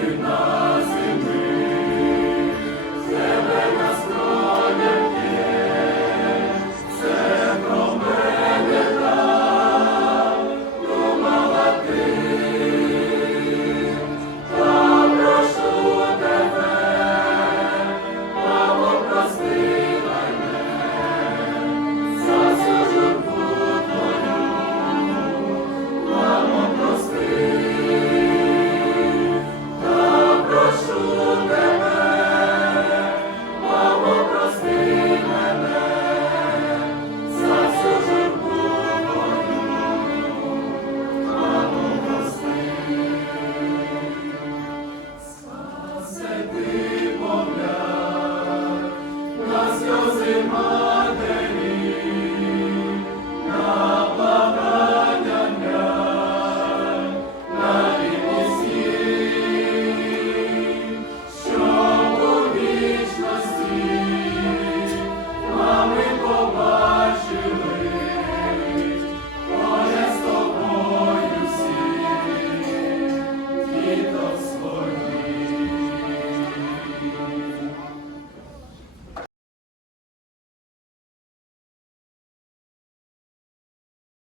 Good night.